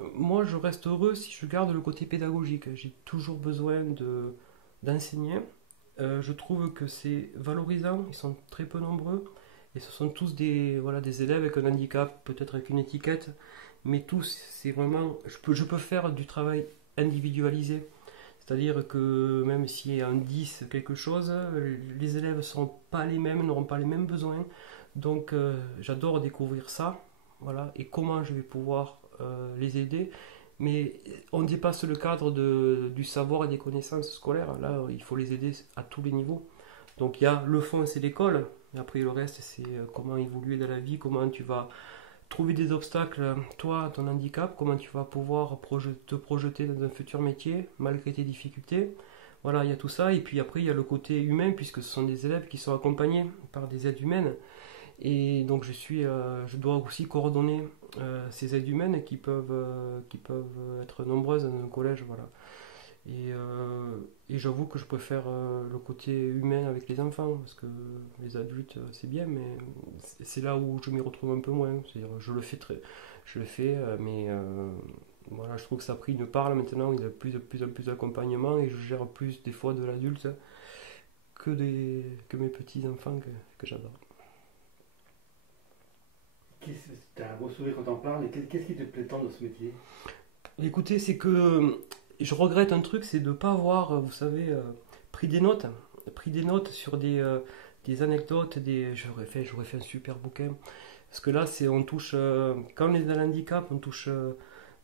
Moi, je reste heureux si je garde le côté pédagogique. J'ai toujours besoin d'enseigner. Je trouve que c'est valorisant, ils sont très peu nombreux. Et ce sont tous voilà, des élèves avec un handicap, peut-être avec une étiquette. Mais tous, c'est vraiment. Je peux faire du travail individualisé. C'est-à-dire que même s'il y a un 10 quelque chose, les élèves ne seront pas les mêmes, n'auront pas les mêmes besoins. Donc j'adore découvrir ça, voilà, et comment je vais pouvoir les aider. Mais on dépasse le cadre du savoir et des connaissances scolaires. Là, il faut les aider à tous les niveaux. Donc il y a le fond, c'est l'école. Mais après, le reste, c'est comment évoluer dans la vie, comment tu vas trouver des obstacles, toi, ton handicap, comment tu vas pouvoir te projeter dans un futur métier malgré tes difficultés. Voilà, il y a tout ça. Et puis après, il y a le côté humain, puisque ce sont des élèves qui sont accompagnés par des aides humaines. Et donc, je dois aussi coordonner ces aides humaines qui peuvent être nombreuses dans un collège. Voilà. Et j'avoue que je préfère le côté humain avec les enfants, parce que les adultes, c'est bien, mais c'est là où je m'y retrouve un peu moins. C'est-à-dire, je le fais, mais voilà, je trouve que ça a pris une part là, maintenant, il y a plus en plus d'accompagnement, et je gère plus des fois de l'adulte que mes petits-enfants que j'adore. T'as un beau sourire quand t'en parles, et qu'est-ce qui te plaît tant dans ce métier? Écoutez, c'est que je regrette un truc, c'est de ne pas avoir, vous savez, pris des notes. Pris des notes sur des anecdotes, j'aurais fait un super bouquin. Parce que là, on touche, quand on est dans l'handicap, on touche,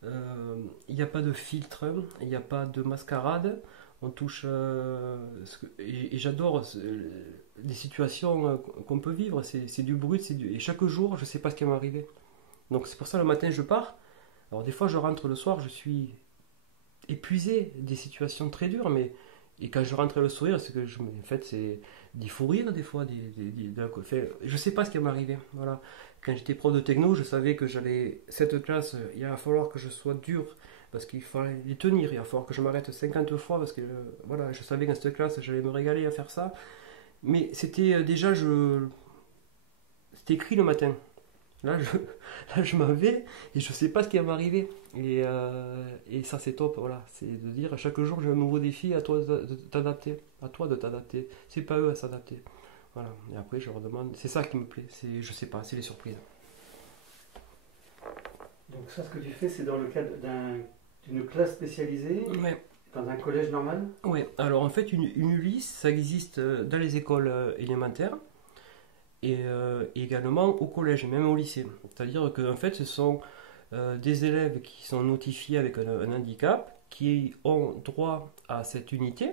il n'y a pas de filtre, il n'y a pas de mascarade. On touche, et j'adore les situations qu'on peut vivre. C'est du brut, et chaque jour, je ne sais pas ce qui va m'arriver. Donc c'est pour ça le matin, je pars. Alors des fois, je rentre le soir, je suis épuisé des situations très dures, mais et quand je rentre le sourire, c'est que en fait, c'est des fous rires des fois, enfin, je sais pas ce qui va m'arriver. Voilà. Quand j'étais prof de techno, je savais que j'allais cette classe, il va falloir que je sois dur parce qu'il fallait les tenir, il va falloir que je m'arrête 50 fois parce que voilà, je savais qu'à cette classe, j'allais me régaler à faire ça. Mais c'était déjà c'était écrit le matin. Là, je, là, je m'en vais et je sais pas ce qui va m'arriver. Et ça, c'est top. Voilà. C'est de dire à chaque jour, j'ai un nouveau défi, à toi de t'adapter. À toi de t'adapter. C'est pas eux à s'adapter. Voilà. Et après, je leur demande. C'est ça qui me plaît. Je sais pas, c'est les surprises. Donc ça, ce que tu fais, c'est dans le cadre d'une classe spécialisée, Ouais. dans un collège normal? Ouais. Alors, en fait, une ULIS, ça existe dans les écoles élémentaires et également au collège, même au lycée. C'est-à-dire que, en fait, ce sont des élèves qui sont notifiés avec un handicap, qui ont droit à cette unité,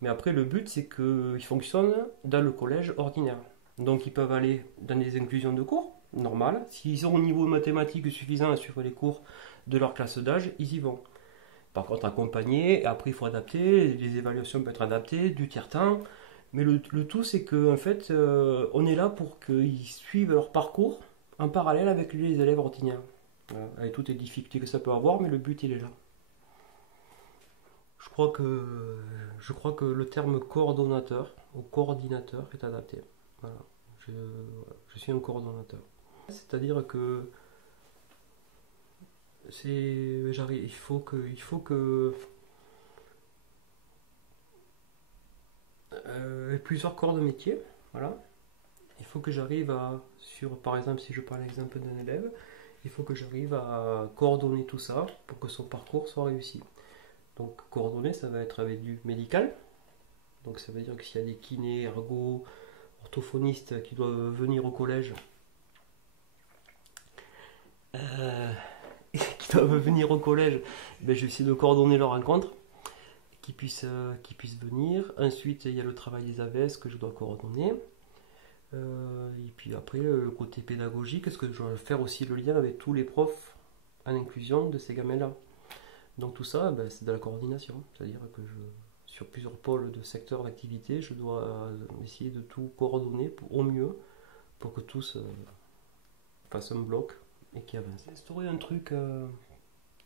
mais après le but c'est qu'ils fonctionnent dans le collège ordinaire. Donc ils peuvent aller dans des inclusions de cours, normales. S'ils ont au niveau mathématique suffisant à suivre les cours de leur classe d'âge, ils y vont. Par contre accompagnés, après il faut adapter, les évaluations peuvent être adaptées, du tiers-temps, mais le tout c'est que en fait on est là pour qu'ils suivent leur parcours en parallèle avec les élèves ordinaires. Voilà, avec toutes les difficultés que ça peut avoir, mais le but il est là. Je crois que, je crois que le terme coordonnateur ou coordinateur est adapté. Voilà. Je, je suis un coordonnateur. C'est-à-dire que il faut que plusieurs corps de métier. Voilà. Il faut que j'arrive par exemple, si je prends l'exemple d'un élève, il faut que j'arrive à coordonner tout ça pour que son parcours soit réussi. Donc coordonner, ça va être avec du médical. Donc ça veut dire que s'il y a des kinés, ergo, orthophonistes qui doivent venir au collège, euh, qui doivent venir au collège, ben, je vais essayer de coordonner leur rencontre, qu'ils puissent venir. Ensuite, il y a le travail des AVS que je dois coordonner. Et puis après, le côté pédagogique, est-ce que je dois faire aussi le lien avec tous les profs en inclusion de ces gamins-là. Donc tout ça, ben, c'est de la coordination. C'est-à-dire que sur plusieurs pôles de secteurs d'activité, je dois essayer de tout coordonner au mieux pour que tous fassent un bloc et qu'ils avancent. J'ai instauré un truc,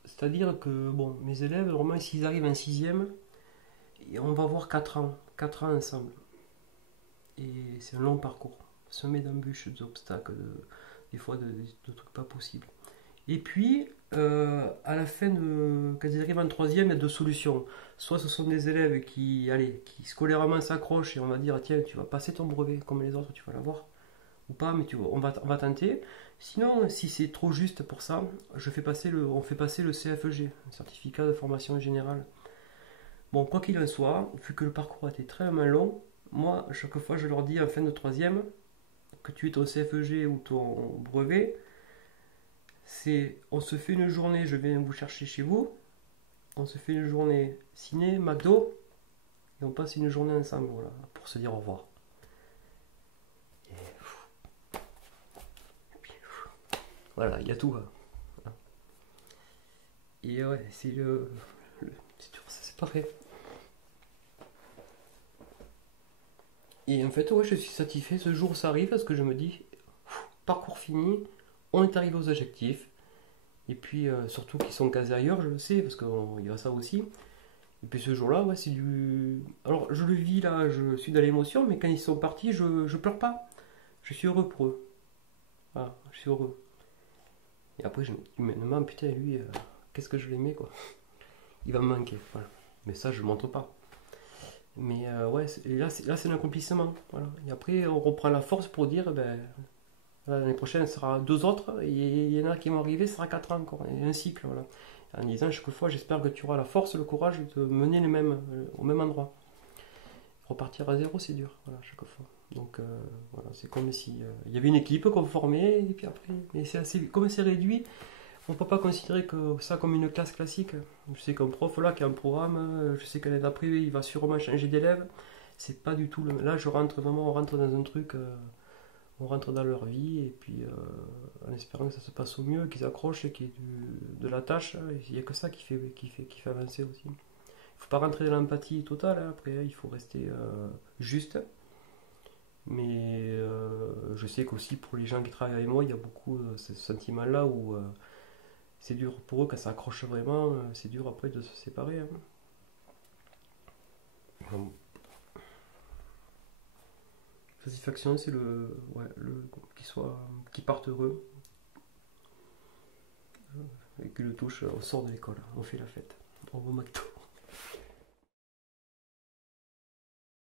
c'est-à-dire que bon, mes élèves, normalement, s'ils arrivent en sixième, on va voir 4 ans ensemble. Et c'est un long parcours, semé d'embûches, d'obstacles, des fois de trucs pas possibles. Et puis, à à la fin de, quand ils arrivent en troisième, il y a deux solutions. Soit ce sont des élèves qui, allez, qui scolairement s'accrochent et on va dire tiens, tu vas passer ton brevet comme les autres, tu vas l'avoir ou pas, mais on va tenter. Sinon, si c'est trop juste pour ça, on fait passer le CFG, un certificat de formation générale. Bon, quoi qu'il en soit, vu que le parcours a été très long, moi, chaque fois, je leur dis en fin de troisième, que tu aies ton CFG ou ton brevet, c'est on se fait une journée, je viens vous chercher chez vous, on se fait une journée ciné, McDo, et on passe une journée ensemble, voilà, pour se dire au revoir. Voilà, il y a tout. Hein. Et ouais, c'est dur, c'est pareil. Et en fait, ouais, je suis satisfait. Ce jour, ça arrive parce que je me dis, parcours fini, on est arrivé aux objectifs. Et puis, surtout qu'ils sont casés ailleurs, je le sais, parce qu'il y a ça aussi. Et puis ce jour-là, ouais, c'est du. Alors, je le vis là, je suis dans l'émotion, mais quand ils sont partis, je pleure pas. Je suis heureux pour eux. Voilà, je suis heureux. Et après, je me dis, humainement, putain, lui, qu'est-ce que je l'aimais, quoi. Il va me manquer, voilà. Mais ça, je le montre pas. Mais ouais, là, c'est un accomplissement. Voilà. Et après, on reprend la force pour dire, ben, l'année prochaine, ce sera deux autres, et il y en a qui vont arriver, ce sera 4 ans encore, et un cycle, voilà. En disant, chaque fois, j'espère que tu auras la force, le courage de mener les mêmes, au même endroit. Repartir à zéro, c'est dur, voilà, chaque fois. Donc, voilà, c'est comme si il y avait une équipe qu'on formait, et puis après, mais c'est assez, comme c'est réduit, on ne peut pas considérer que ça comme une classe classique. Je sais qu'un prof là qui a un programme, je sais qu'année d'après il va sûrement changer d'élève. C'est pas du tout le. Là, je rentre vraiment, on rentre dans un truc, on rentre dans leur vie et puis en espérant que ça se passe au mieux, qu'ils accrochent et qu'il y ait de la tâche. Il n'y a que ça qui fait avancer aussi. Il ne faut pas rentrer dans l'empathie totale. Hein, après, il faut rester juste. Mais je sais qu'aussi pour les gens qui travaillent avec moi, il y a beaucoup ce sentiment-là où c'est dur pour eux quand ça accroche vraiment, c'est dur après de se séparer. Hein. Bon. Satisfaction, c'est qu'ils partent heureux et qu'ils le touchent, on sort de l'école, on fait la fête, on va au McDo.